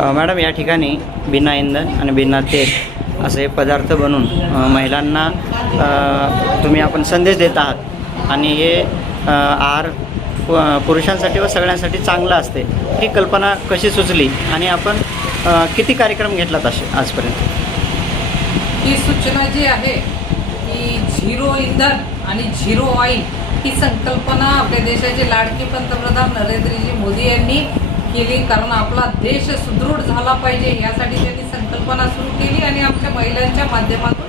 Madam, या ठिकाणी बिना इंधन आणि बिना तेल असे पदार्थ बनवून महिलांना आपण संदेश देत आहात आणि हे आहार पुरुषांसाठी व सगळ्यांसाठी चांगलं असते. ही कल्पना कशी सुचली आणि आपण किती कार्यक्रम घेतलात आजपर्यंत? ही सूचना जी आहे की झिरो इंधन आणि झिरो ऑइल ही संकल्पना आपल्या देशाचे लाडके पंतप्रधान नरेंद्रजी मोदी यांनी केली. कारण आपला देश सुदृढ झाला पाहिजे यासाठी त्यांनी संकल्पना सुरू केली आणि आमच्या महिलांच्या माध्यमातून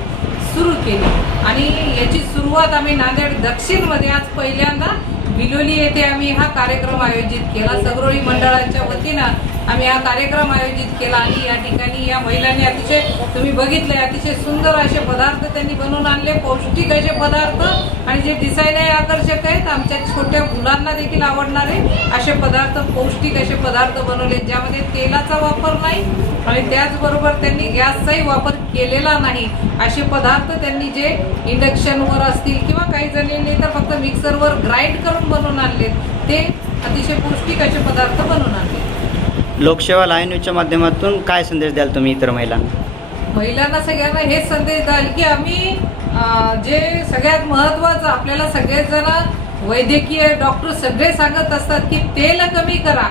सुरू केली. आणि याची सुरुवात आम्ही नांदेड दक्षिणमध्ये आज पहिल्यांदा बिलोली येथे आम्ही हा कार्यक्रम आयोजित केला. सगरोळी मंडळाच्या वतीनं आम्ही हा कार्यक्रम आयोजित केला आणि या ठिकाणी या महिलांनी अतिशय तुम्ही बघितले अतिशय सुंदर असे पदार्थ त्यांनी बनवून आणले, पौष्टिक असे पदार्थ आणि जे दिसायलाही आकर्षक आहेत, आमच्या छोट्या मुलांना देखील आवडणारे असे पदार्थ, पौष्टिक असे पदार्थ बनवले ज्यामध्ये तेलाचा वापर नाही आणि त्याचबरोबर त्यांनी गॅसचाही वापर केलेला नाही असे पदार्थ त्यांनी जे इंडक्शनवर असतील किंवा काही जणींनी तर फक्त मिक्सरवर ग्राइंड करून बनवून आणले, ते अतिशय पौष्टिक असे पदार्थ बनवून आणले. लोकसेवा लाईव्ह न्यूजच्या माध्यमातून काय संदेश द्याल तुम्ही इतर महिलांना? सगळ्यांना हेच संदेश द्याल की आम्ही जे सगळ्यात महत्त्वाचं आपल्याला सगळेच जण वैद्यकीय डॉक्टर सगळे सांगत असतात की तेल कमी करा,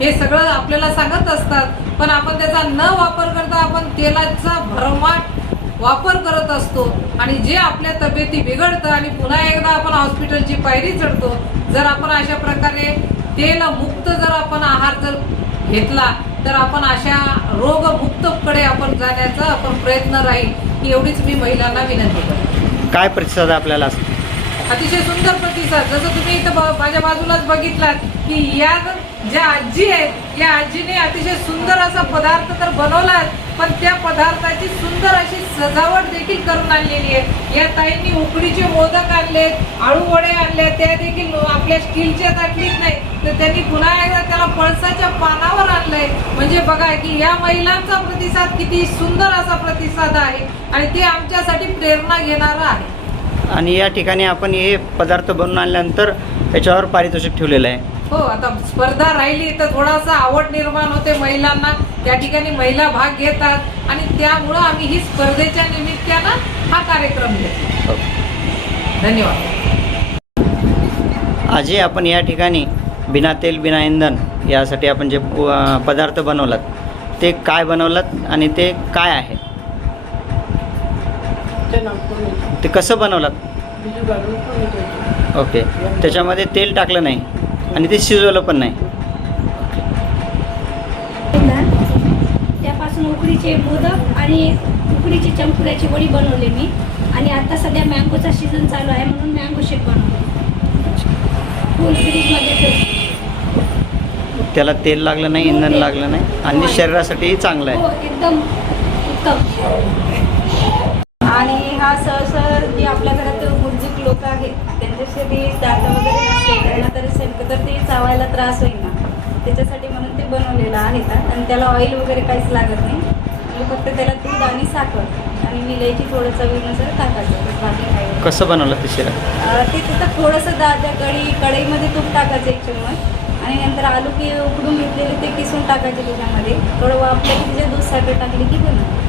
हे सगळं आपल्याला सांगत असतात, पण आपण त्याचा न वापर करता आपण तेलाचा भरमाट वापर करत असतो आणि जे आपल्या तब्येती बिघडतं आणि पुन्हा एकदा आपण हॉस्पिटलची पायरी चढतो. जर आपण अशा प्रकारे तेल मुक्त जर आपण आहार जर घेतला तर आपण अशा रोगमुक्तकडे आपण जाण्याचा आपण प्रयत्न राहील ही एवढीच मी महिलांना विनंती करतो. काय प्रतिसाद आपल्याला? अतिशय सुंदर प्रतिसाद. जसं तुम्ही इथं माझ्या बाजूलाच बघितलात की या ज्या आजी आहेत या आजीने अतिशय सुंदर असा पदार्थ तर बनवला, पण त्या पदार्थाची सुंदर अशी सजावट देखील करून आणलेली आहे. या ताईंनी उकडीचे मोदक आणले, आळू वडे आणले, त्या देखील आपल्या स्टीलच्या ताटलीत नाही तर त्यांनी पुन्हा एकदा त्याला पळसाच्या पानावर आणलंय. म्हणजे बघा की या महिलांचा प्रतिसाद किती सुंदर असा प्रतिसाद आहे आणि ते आमच्यासाठी प्रेरणा घेणारा आहे. आणि या ठिकाणी आपण हे पदार्थ बनवून आणल्यानंतर त्याच्यावर पारितोषिक ठेवलेलं आहे. हो, आता स्पर्धा राहिली तर थोडासा आवड निर्माण होते महिलांना, त्या ठिकाणी महिला भाग घेतात आणि त्यामुळं आम्ही ही स्पर्धेच्या निमित्तानं हा कार्यक्रम घेतो. धन्यवाद. आजी, आपण या ठिकाणी बिना तेल बिना इंधन यासाठी आपण जे पदार्थ बनवलात ते काय बनवलात आणि ते काय आहे? ते कसं बनवलात? ओके, त्याच्यामध्ये तेल टाकलं नाही आणि ते शिजवलं पण नाही. त्यापासून उकडीचे मोदक आणि उकडीची चमकुऱ्याची वडी बनवली मी आणि आता सध्या मँगोचा सीझन चालू आहे म्हणून मँगो शेक बनवले. फुल फ्रीजमध्ये त्याला तेल लागलं नाही, इंधन लागलं नाही आणि शरीरासाठीही चांगलं आहे. हो, एकदम उत्तम. आणि हा सहसर जे आपल्या घरात बुजुर्ग लोक आहेत त्यांच्यासाठी दात वगैरे नसते त्यांना तरी सेंक तर ते चावायला त्रास होईल ना, त्याच्यासाठी म्हणून ते बनवलेलं आहे आणि त्याला ऑइल वगैरे काहीच लागत नाही. फक्त त्याला दूध आणि साखर आणि विलायची थोडं चवीनुसार टाकायचं, बाकी काही. कसं बनवलं ते शिरा? ते तिथं थोडंसं कढईमध्ये तूप टाकायचं 1 चम्मच आणि नंतर आलू की उकडून घेतलेले ते किसून टाकायचे त्याच्यामध्ये थोडं वापरलं की त्याच्यात दूध साखर टाकली की बनवलं.